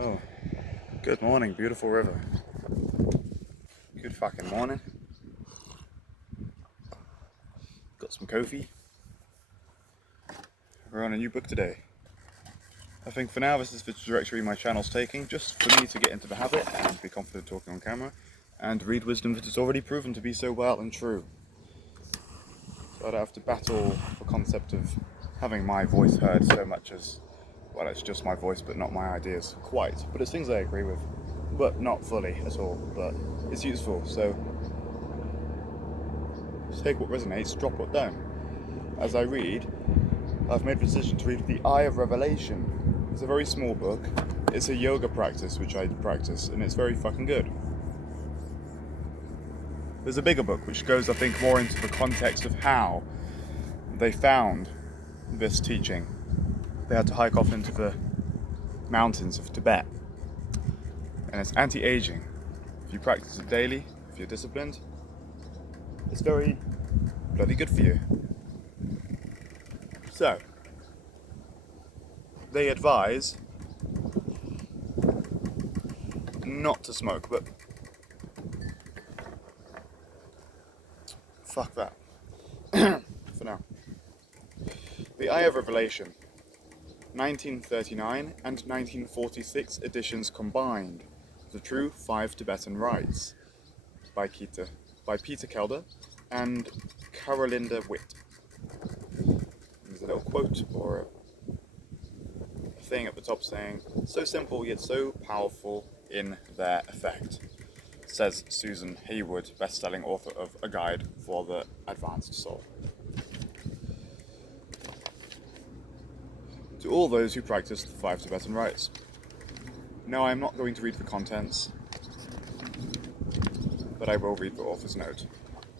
Oh, good morning, beautiful river. Good fucking morning. Got some coffee. We're on a new book today. I think for now this is the trajectory my channel's taking, just for me to get into the habit and be confident talking on camera, and read wisdom that is already proven to be so well and true. So I don't have to battle the concept of having my voice heard so much as, well, it's just my voice but not my ideas, quite. But it's things I agree with, but not fully at all, but it's useful, so just take what resonates, drop what don't. As I read, I've made the decision to read The Eye of Revelation. It's a very small book. It's a yoga practice which I practice, and it's very fucking good. There's a bigger book which goes, I think, more into the context of how they found this teaching. They had to hike off into the mountains of Tibet. And it's anti-aging. If you practice it daily, if you're disciplined, it's very bloody good for you. So, they advise not to smoke, but fuck that. For now. The Eye of Revelation, 1939 and 1946 editions combined, The True 5 Tibetan Rites, by Peter Kelder and Carolinda Witt. There's a little quote or a thing at the top saying, "So simple yet so powerful in their effect," says Susan Haywood, best-selling author of A Guide for the Advanced Soul. To all those who practice the 5 Tibetan rites. No, I am not going to read the contents, but I will read the author's note.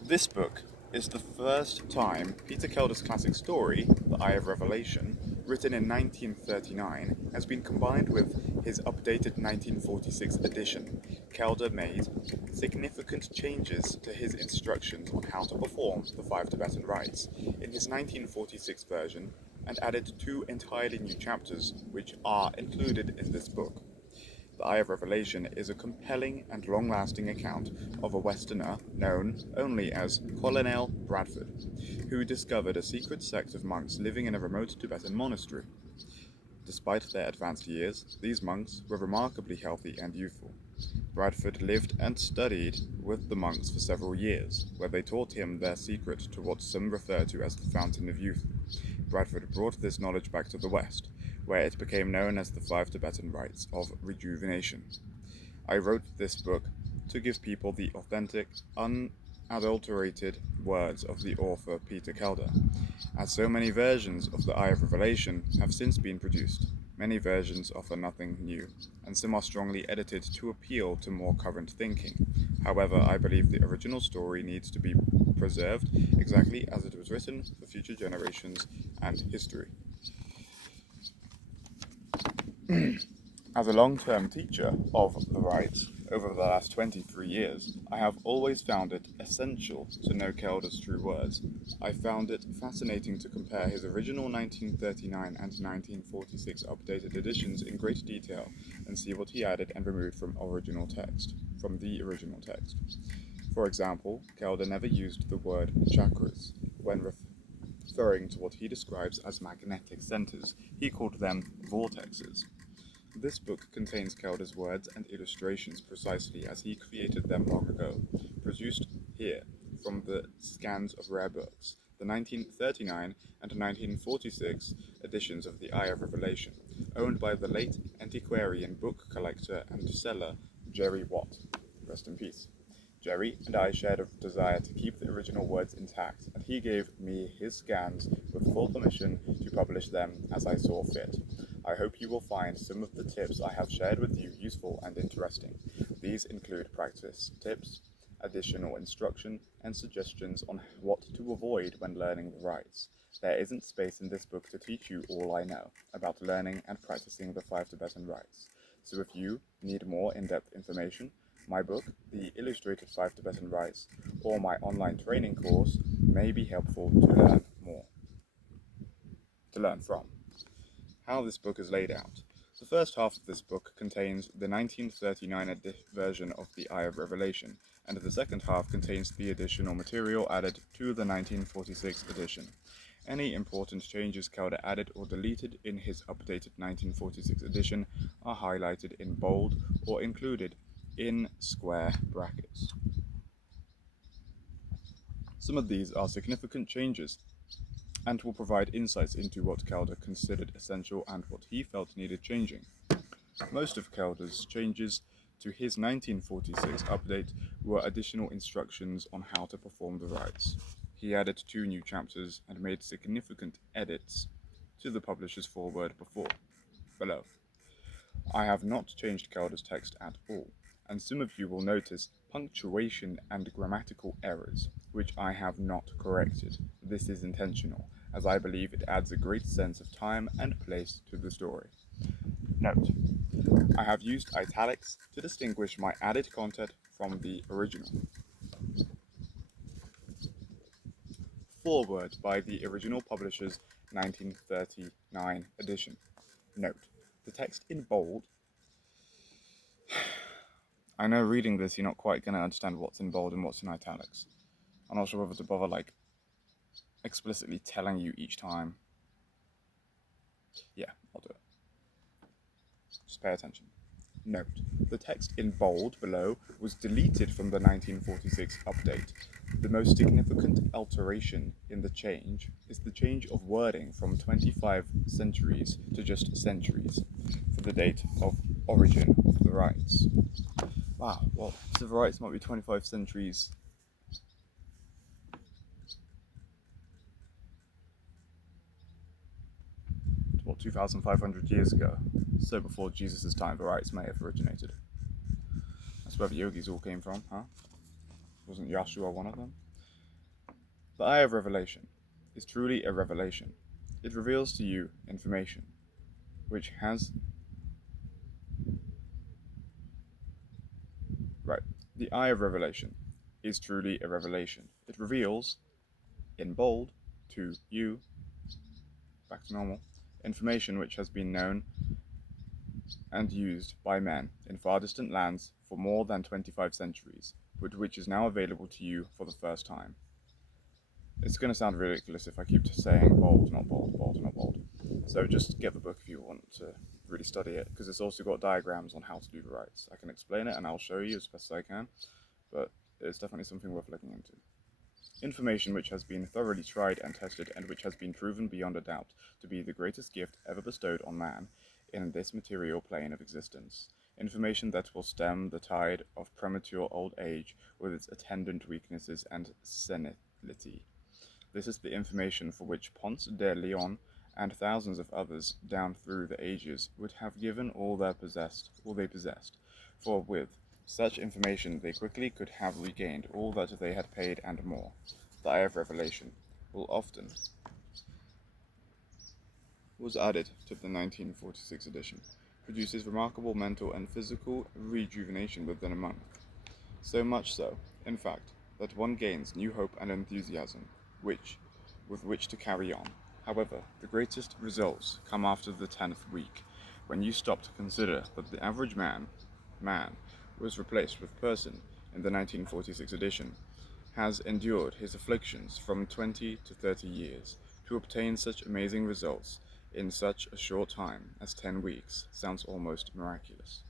This book is the first time Peter Kelder's classic story, The Eye of Revelation, written in 1939, has been combined with his updated 1946 edition. Kelder made significant changes to his instructions on how to perform the 5 Tibetan rites in his 1946 version, and added 2 entirely new chapters, which are included in this book. The Eye of Revelation is a compelling and long-lasting account of a Westerner known only as Colonel Bradford, who discovered a secret sect of monks living in a remote Tibetan monastery. Despite their advanced years, these monks were remarkably healthy and youthful. Bradford lived and studied with the monks for several years, where they taught him their secret to what some refer to as the Fountain of Youth. Bradford brought this knowledge back to the West, where it became known as the 5 Tibetan Rites of Rejuvenation. I wrote this book to give people the authentic, unadulterated words of the author Peter Kelder, as so many versions of the Eye of Revelation have since been produced. Many versions offer nothing new, and some are strongly edited to appeal to more current thinking. However, I believe the original story needs to be preserved exactly as it was written for future generations and history. As a long-term teacher of the rites over the last 23 years, I have always found it essential to know Kelder's true words. I found it fascinating to compare his original 1939 and 1946 updated editions in great detail and see what he added and removed from the original text. For example, Kelder never used the word chakras when referring to what he describes as magnetic centers. He called them vortexes. This book contains Kelder's words and illustrations precisely as he created them long ago, produced here from the scans of rare books, the 1939 and 1946 editions of The Eye of Revelation, owned by the late antiquarian book collector and seller Jerry Watt. Rest in peace. Jerry and I shared a desire to keep the original words intact, and he gave me his scans with full permission to publish them as I saw fit. I hope you will find some of the tips I have shared with you useful and interesting. These include practice tips, additional instruction, and suggestions on what to avoid when learning the rites. There isn't space in this book to teach you all I know about learning and practicing the 5 Tibetan rites. So if you need more in-depth information, my book, The Illustrated 5 Tibetan Rites, or my online training course may be helpful to learn from. How this book is laid out. The first half of this book contains the 1939 version of the Eye of Revelation, and the second half contains the additional material added to the 1946 edition. Any important changes Kelder added or deleted in his updated 1946 edition are highlighted in bold or included in square brackets. Some of these are significant changes and will provide insights into what Kelder considered essential and what he felt needed changing. Most of Kelder's changes to his 1946 update were additional instructions on how to perform the rites. He added 2 new chapters and made significant edits to the publisher's foreword below. I have not changed Kelder's text at all, and some of you will notice punctuation and grammatical errors, which I have not corrected. This is intentional, as I believe it adds a great sense of time and place to the story. Note: I have used italics to distinguish my added content from the original. Foreword by the original publisher's 1939 edition. Note: the text in bold. I know reading this you're not quite going to understand what's in bold and what's in italics. I'm not sure whether to bother explicitly telling you each time. Yeah, I'll do it. Just pay attention. Note: the text in bold below was deleted from the 1946 update. The most significant alteration in the change is the change of wording from 25 centuries to just centuries for the date of origin of the rites. Wow, well, so the rites might be 25 centuries. What, 2,500 years ago? So before Jesus' time, the rites may have originated. That's where the yogis all came from, huh? Wasn't Yahshua one of them? The Eye of Revelation is truly a revelation. It reveals to you information, which has... Right. The Eye of Revelation is truly a revelation. It reveals, in bold, to you, back to normal, information which has been known and used by men in far distant lands for more than 25 centuries, but which is now available to you for the first time. It's going to sound ridiculous if I keep saying bold, not bold, bold, not bold. So just get the book if you want to really study it, because it's also got diagrams on how to do the rites. I can explain it and I'll show you as best as I can, but it's definitely something worth looking into. Information which has been thoroughly tried and tested and which has been proven beyond a doubt to be the greatest gift ever bestowed on man in this material plane of existence. Information that will stem the tide of premature old age with its attendant weaknesses and senility. This is the information for which Ponce de Leon and thousands of others down through the ages would have given all they possessed, for with such information they quickly could have regained all that they had paid and more. The Eye of Revelation was added to the 1946 edition, produces remarkable mental and physical rejuvenation within a month. So much so, in fact, that one gains new hope and enthusiasm, with which to carry on. However, the greatest results come after the 10th week, when you stop to consider that the average man was replaced with person in the 1946 edition, has endured his afflictions from 20 to 30 years. To obtain such amazing results in such a short time as 10 weeks sounds almost miraculous.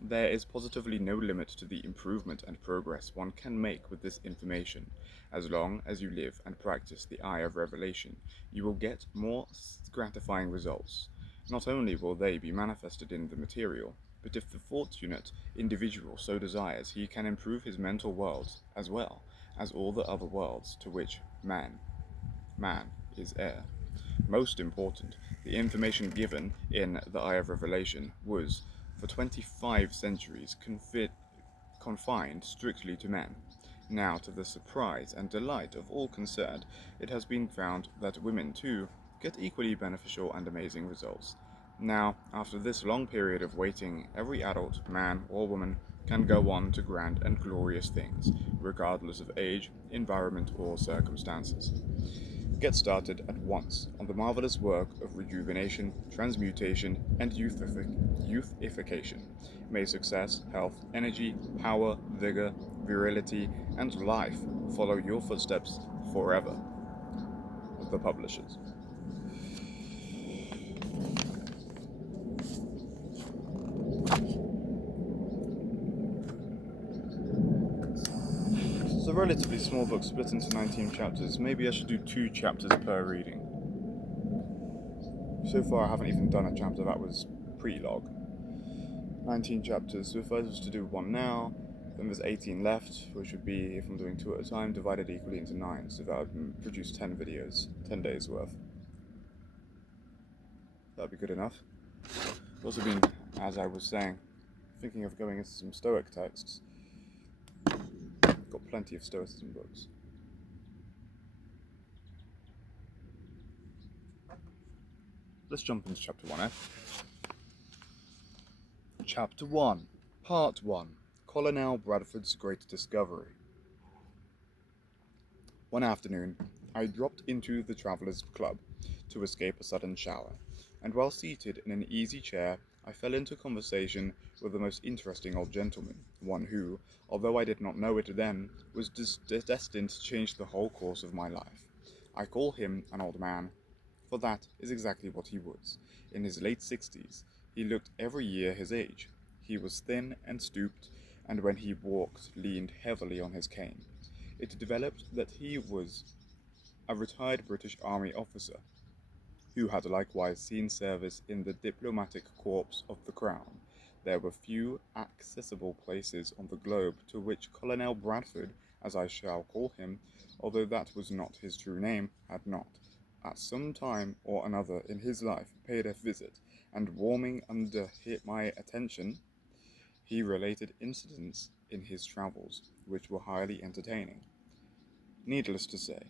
There is positively no limit to the improvement and progress one can make with this information. As long as you live and practice the Eye of Revelation, you will get more gratifying results. Not only will they be manifested in the material, but if the fortunate individual so desires, he can improve his mental world as well as all the other worlds to which man is heir. Most important, the information given in the Eye of Revelation was, for 25 centuries, confined strictly to men. Now, to the surprise and delight of all concerned, it has been found that women, too, get equally beneficial and amazing results. Now, after this long period of waiting, every adult, man or woman, can go on to grand and glorious things, regardless of age, environment, or circumstances. get started at once on the marvelous work of rejuvenation, transmutation, and youthification. May success, health, energy, power, vigor, virility, and life follow your footsteps forever. The publishers. It's a relatively small book split into 19 chapters. Maybe I should do 2 chapters per reading. So far I haven't even done a chapter that was pre-log. 19 chapters, so if I was to do 1 now, then there's 18 left, which would be, if I'm doing 2 at a time, divided equally into 9, so that would produce 10 videos, 10 days worth. That'd be good enough. I've also been, as I was saying, thinking of going into some Stoic texts. Got plenty of Stoicism books. Let's jump into chapter 1, eh? Chapter 1, Part 1, Colonel Bradford's Great Discovery. One afternoon, I dropped into the Travellers' Club to escape a sudden shower, and while seated in an easy chair, I fell into conversation with the most interesting old gentleman, one who, although I did not know it then, was destined to change the whole course of my life. I call him an old man, for that is exactly what he was. In his late 60s, he looked every year his age. He was thin and stooped, and when he walked, leaned heavily on his cane. It developed that he was a retired British Army officer, who had likewise seen service in the diplomatic corps of the Crown. There were few accessible places on the globe to which Colonel Bradford, as I shall call him, although that was not his true name, had not, at some time or another in his life, paid a visit, and warming under my attention, he related incidents in his travels, which were highly entertaining. Needless to say,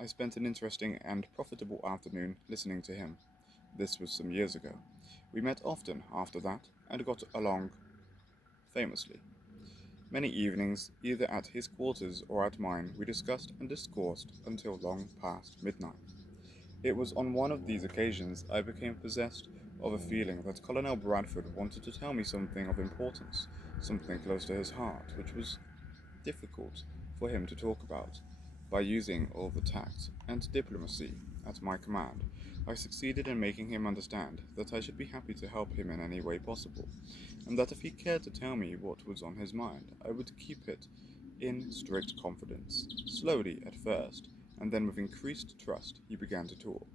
I spent an interesting and profitable afternoon listening to him. This was some years ago. We met often after that, and got along famously. Many evenings, either at his quarters or at mine, we discussed and discoursed until long past midnight. It was on one of these occasions I became possessed of a feeling that Colonel Bradford wanted to tell me something of importance, something close to his heart, which was difficult for him to talk about. By using all the tact and diplomacy at my command, I succeeded in making him understand that I should be happy to help him in any way possible, and that if he cared to tell me what was on his mind, I would keep it in strict confidence. Slowly at first, and then with increased trust, he began to talk.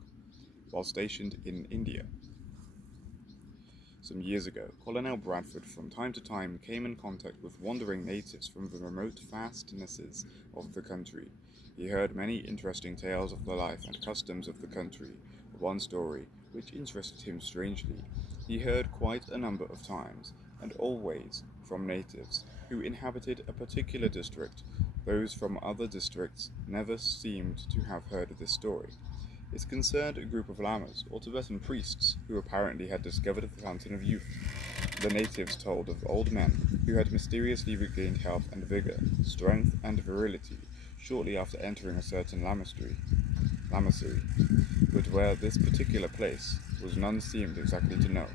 While stationed in India some years ago, Colonel Bradford from time to time came in contact with wandering natives from the remote fastnesses of the country. He heard many interesting tales of the life and customs of the country. One story, which interested him strangely, he heard quite a number of times, and always from natives who inhabited a particular district. Those from other districts never seemed to have heard this story. It concerned a group of lamas, or Tibetan priests, who apparently had discovered the fountain of youth. The natives told of old men who had mysteriously regained health and vigor, strength and virility, shortly after entering a certain lamasery, but where this particular place was none seemed exactly to know.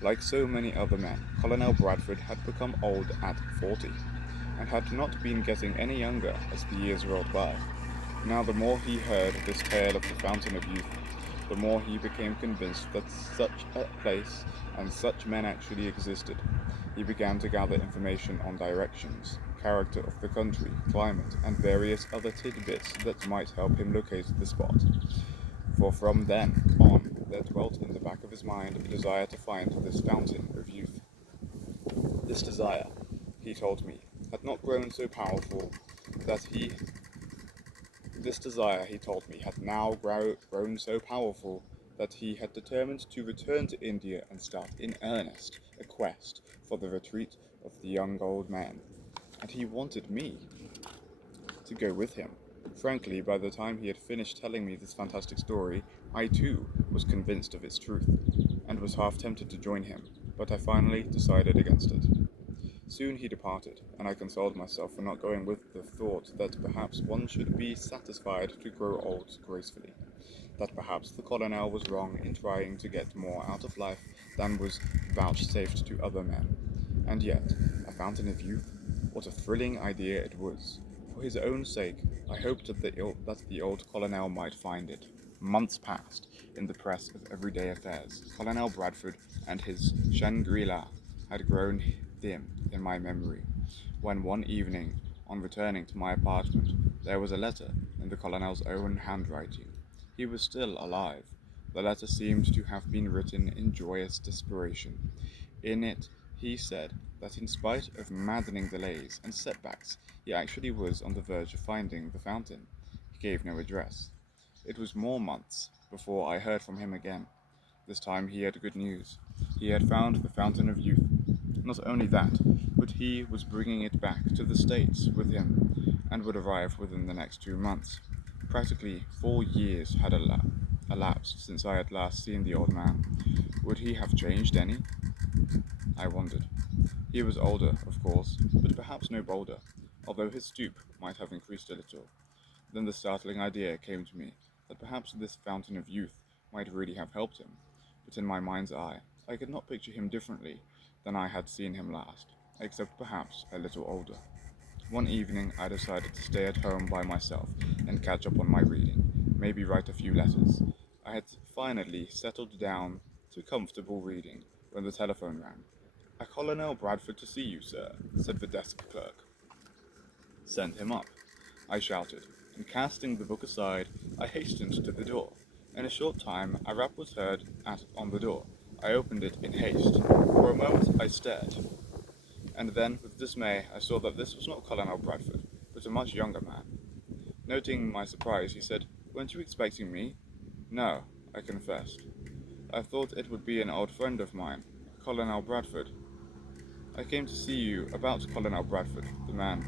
Like so many other men, Colonel Bradford had become old at 40, and had not been getting any younger as the years rolled by. Now the more he heard this tale of the Fountain of Youth, the more he became convinced that such a place and such men actually existed. He began to gather information on directions, character of the country, climate, and various other tidbits that might help him locate the spot. For from then on, there dwelt in the back of his mind a desire to find this Fountain of Youth. This desire, he told me, had not grown so powerful that he This desire, he told me, had now grown so powerful that he had determined to return to India and start in earnest a quest for the retreat of the young old man. And he wanted me to go with him. Frankly, by the time he had finished telling me this fantastic story, I too was convinced of its truth, and was half tempted to join him, but I finally decided against it. Soon he departed, and I consoled myself for not going with the thought that perhaps one should be satisfied to grow old gracefully, that perhaps the colonel was wrong in trying to get more out of life than was vouchsafed to other men. And yet, a fountain of youth, what a thrilling idea it was! For his own sake, I hoped that the old colonel might find it. Months passed in the press of everyday affairs. Colonel Bradford and his Shangri-La had grown dim in my memory, when one evening, on returning to my apartment, there was a letter in the colonel's own handwriting. He was still alive. The letter seemed to have been written in joyous desperation. In it, he said that in spite of maddening delays and setbacks, he actually was on the verge of finding the fountain. He gave no address. It was more months before I heard from him again. This time he had good news. He had found the fountain of youth. Not only that, but he was bringing it back to the States with him, and would arrive within the next 2 months. Practically 4 years had elapsed since I had last seen the old man. Would he have changed any? I wondered. He was older, of course, but perhaps no bolder, although his stoop might have increased a little. Then the startling idea came to me that perhaps this fountain of youth might really have helped him, but in my mind's eye I could not picture him differently than I had seen him last, except perhaps a little older. One evening I decided to stay at home by myself and catch up on my reading, maybe write a few letters. I had finally settled down to comfortable reading when the telephone rang. "A Colonel Bradford to see you, sir," said the desk clerk. "Send him up," I shouted, and casting the book aside, I hastened to the door. In a short time, a rap was heard on the door. I opened it in haste. For a moment I stared, and then, with dismay, I saw that this was not Colonel Bradford, but a much younger man. Noting my surprise, he said, "Weren't you expecting me?" "No," I confessed. "I thought it would be an old friend of mine, Colonel Bradford." "I came to see you about Colonel Bradford, the man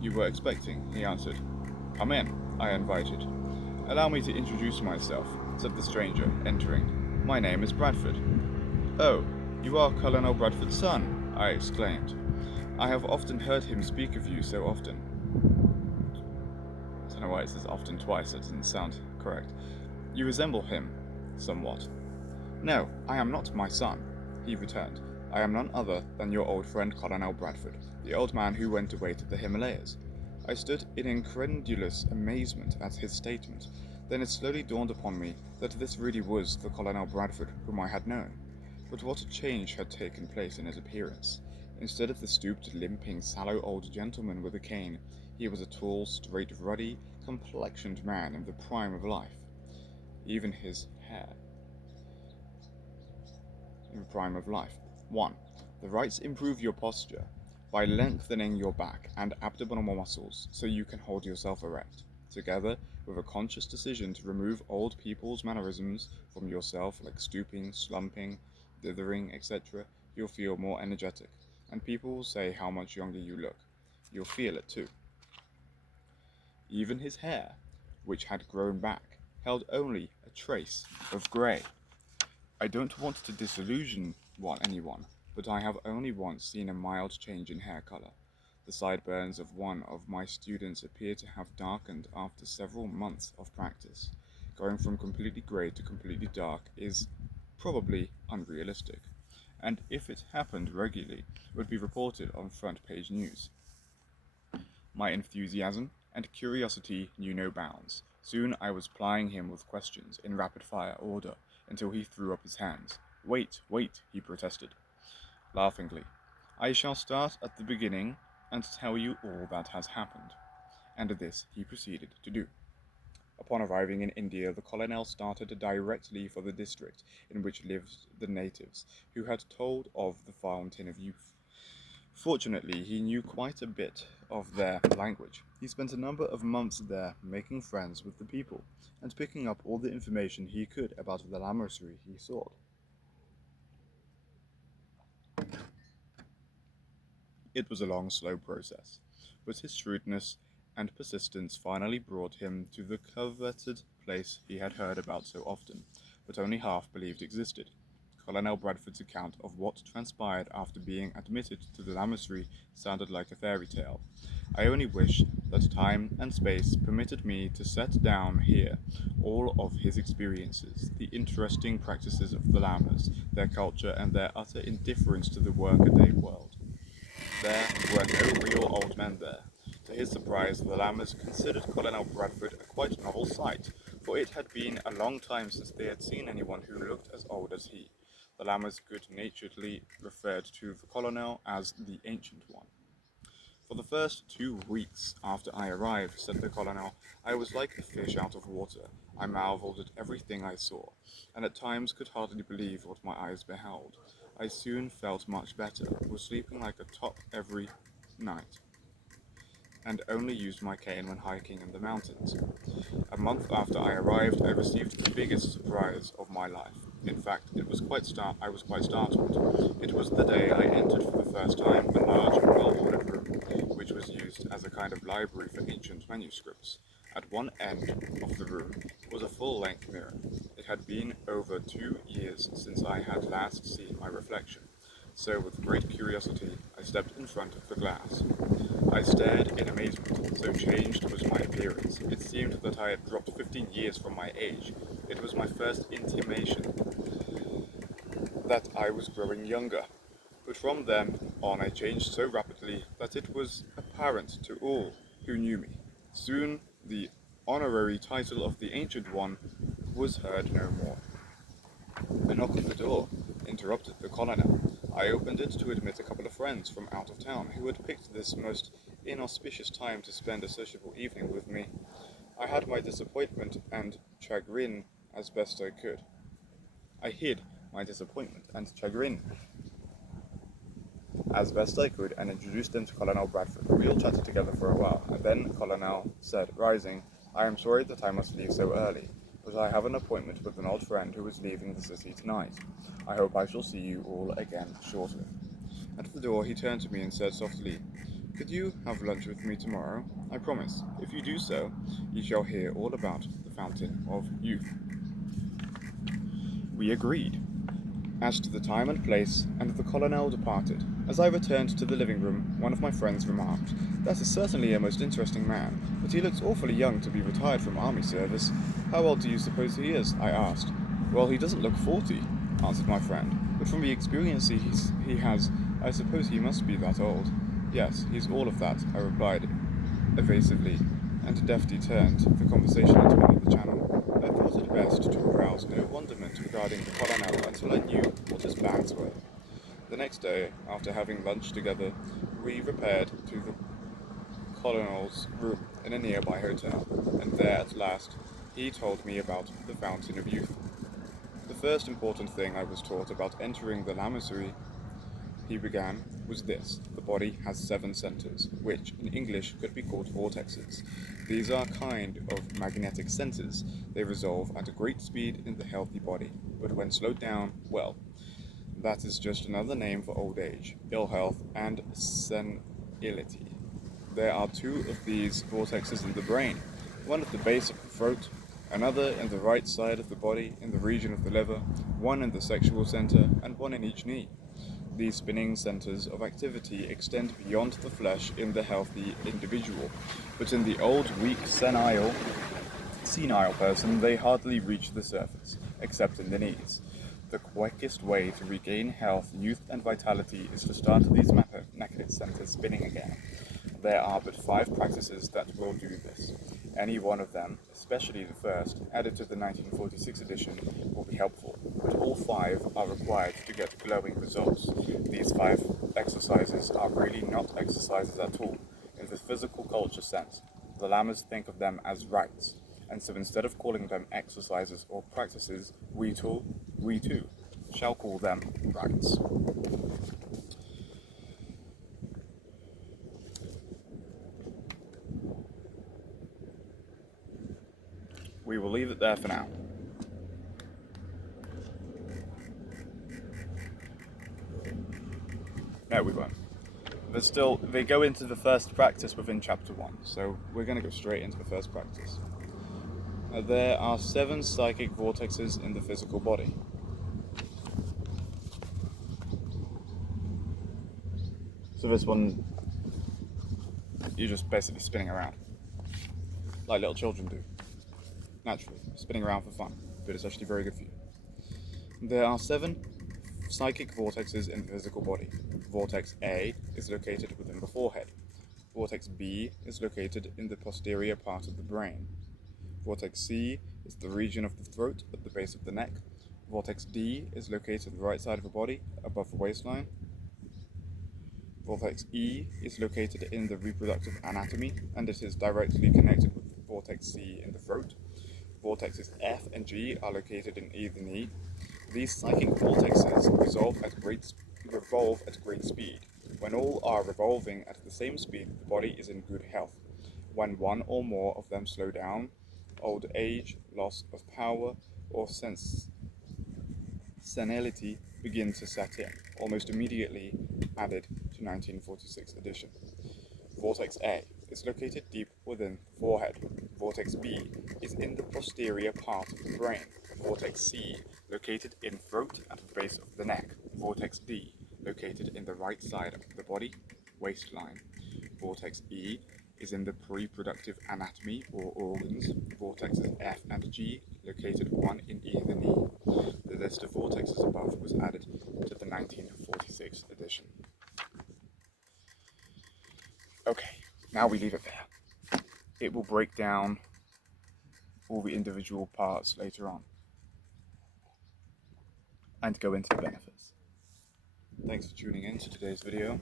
you were expecting," he answered. "Come in," I invited. "Allow me to introduce myself," said the stranger, entering. "My name is Bradford." "Oh, you are Colonel Bradford's son," I exclaimed. "I have often heard him speak of you so often." I don't know why it says often twice, that doesn't sound correct. "You resemble him, somewhat." "No, I am not my son," he returned. "I am none other than your old friend Colonel Bradford, the old man who went away to the Himalayas." I stood in incredulous amazement at his statement. Then it slowly dawned upon me that this really was the Colonel Bradford whom I had known. But what a change had taken place in his appearance. Instead of the stooped, limping, sallow old gentleman with a cane, he was a tall, straight, ruddy, complexioned man in the prime of life. Even his hair. In the prime of life. 1. The rites improve your posture by lengthening your back and abdominal muscles so you can hold yourself erect. Together with a conscious decision to remove old people's mannerisms from yourself, like stooping, slumping, dithering, etc., you'll feel more energetic, and people will say how much younger you look. You'll feel it too. Even his hair, which had grown back, held only a trace of grey. I don't want to disillusion anyone, but I have only once seen a mild change in hair color. The sideburns of one of my students appear to have darkened after several months of practice. Going from completely gray to completely dark is probably unrealistic, and if it happened regularly, it would be reported on front-page news. My enthusiasm and curiosity knew no bounds. Soon I was plying him with questions in rapid-fire order until he threw up his hands. "Wait, wait," he protested, laughingly. "I shall start at the beginning and tell you all that has happened." And this he proceeded to do. Upon arriving in India, the colonel started directly for the district in which lived the natives, who had told of the Fountain of Youth. Fortunately, he knew quite a bit of their language. He spent a number of months there making friends with the people and picking up all the information he could about the lamestry he sought. It was a long, slow process, but his shrewdness and persistence finally brought him to the coveted place he had heard about so often, but only half believed existed. Colonel Bradford's account of what transpired after being admitted to the lamasery sounded like a fairy tale. I only wish that time and space permitted me to set down here all of his experiences, the interesting practices of the lamas, their culture, and their utter indifference to the workaday world. There were no real old men there. To his surprise, the lamas considered Colonel Bradford a quite novel sight, for it had been a long time since they had seen anyone who looked as old as he. The lamas good-naturedly referred to the colonel as the Ancient One. For the first 2 weeks after I arrived, said the colonel, I was like a fish out of water. I marveled at everything I saw, and at times could hardly believe what my eyes beheld. I soon felt much better, was sleeping like a top every night, and only used my cane when hiking in the mountains. A month after I arrived, I received the biggest surprise of my life. In fact, I was quite startled. It was the day I entered for the first time a large, well-ordered room, which was used as a kind of library for ancient manuscripts. At one end of the room was a full-length mirror. It had been over 2 years since I had last seen my reflection, so with great curiosity I stepped in front of the glass. I stared in amazement, so changed was my appearance. It seemed that I had dropped 15 years from my age. It was my first intimation that I was growing younger. But from then on I changed so rapidly that it was apparent to all who knew me. Soon the honorary title of the Ancient One was heard no more. A knock at the door interrupted the colonel. I opened it to admit a couple of friends from out of town who had picked this most inauspicious time to spend a sociable evening with me. I had my disappointment and chagrin as best I could. I hid my disappointment and chagrin as best I could and introduced them to Colonel Bradford. We all chatted together for a while, and then Colonel said, rising, I am sorry that I must leave so early, but I have an appointment with an old friend who is leaving the city tonight. I hope I shall see you all again shortly. At the door he turned to me and said softly, Could you have lunch with me tomorrow? I promise. If you do so, you shall hear all about the Fountain of Youth. We agreed as to the time and place, and the colonel departed. As I returned to the living room, one of my friends remarked, That is certainly a most interesting man, but he looks awfully young to be retired from army service. How old do you suppose he is? I asked. Well, he doesn't look 40, answered my friend, but from the experience he has, I suppose he must be that old. Yes, he's all of that, I replied evasively, and deftly turned the conversation into another channel. I thought it best to arouse no wonderment regarding the colonel until I knew what his plans were. The next day, after having lunch together, we repaired to the colonel's room in a nearby hotel, and there at last he told me about the Fountain of Youth. The first important thing I was taught about entering the lamasery, he began, was this. The body has 7 centers, which, in English, could be called vortexes. These are kind of magnetic centers. They resolve at a great speed in the healthy body, but when slowed down, well, that is just another name for old age, ill health, and senility. There are 2 of these vortexes in the brain, one at the base of the throat, another in the right side of the body in the region of the liver, one in the sexual center, and one in each knee. These spinning centers of activity extend beyond the flesh in the healthy individual, but in the old, weak, senile person, they hardly reach the surface, except in the knees. The quickest way to regain health, youth, and vitality is to start these magnet centers spinning again. There are but 5 practices that will do this. Any one of them, especially the first, added to the 1946 edition, will be helpful, but all 5 are required to get glowing results. These 5 exercises are really not exercises at all, in the physical culture sense. The lamas think of them as rites, and so instead of calling them exercises or practices, we too shall call them rites. We will leave it there for now. No, we won't. They go into the first practice within chapter 1, so we're going to go straight into the first practice. There are 7 psychic vortexes in the physical body. So this one, you're just basically spinning around, like little children do, naturally, spinning around for fun, but it's actually very good for you. There are 7 psychic vortexes in the physical body. Vortex A is located within the forehead. Vortex B is located in the posterior part of the brain. Vortex C is the region of the throat at the base of the neck. Vortex D is located on the right side of the body, above the waistline. Vortex E is located in the reproductive anatomy, and it is directly connected with Vortex C in the throat. Vortexes F and G are located in either knee. These psychic vortexes revolve at great speed. When all are revolving at the same speed, the body is in good health. When one or more of them slow down, old age, loss of power, or senility begin to set in, almost immediately added to 1946 edition. Vortex A is located deep within the forehead. Vortex B is in the posterior part of the brain. Vortex C located in throat at the base of the neck. Vortex D located in the right side of the body, waistline. Vortex E is in the reproductive anatomy or organs. Vortexes F and G located one in either knee. The list of vortexes above was added to the 1946 edition. Okay, now we leave it there. It will break down all the individual parts later on and go into the benefits. Thanks for tuning in to today's video.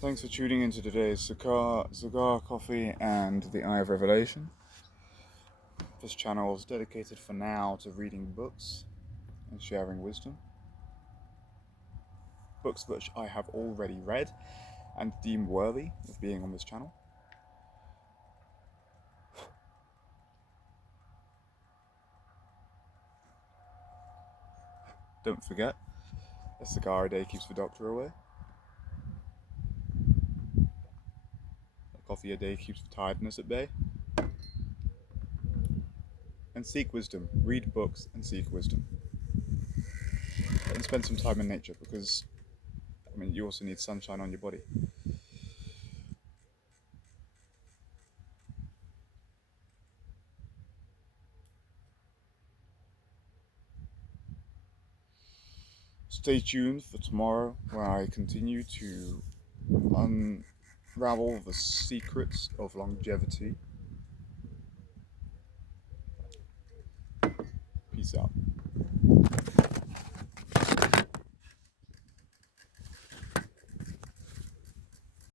Thanks for tuning into today's cigar, coffee, and the Eye of Revelation. This channel is dedicated for now to reading books and sharing wisdom. Books which I have already read and deem worthy of being on this channel. Don't forget, a cigar a day keeps the doctor away. A coffee a day keeps the tiredness at bay. And seek wisdom. Read books and seek wisdom. And spend some time in nature, because you also need sunshine on your body. Stay tuned for tomorrow, where I continue to unravel the secrets of longevity. Peace out.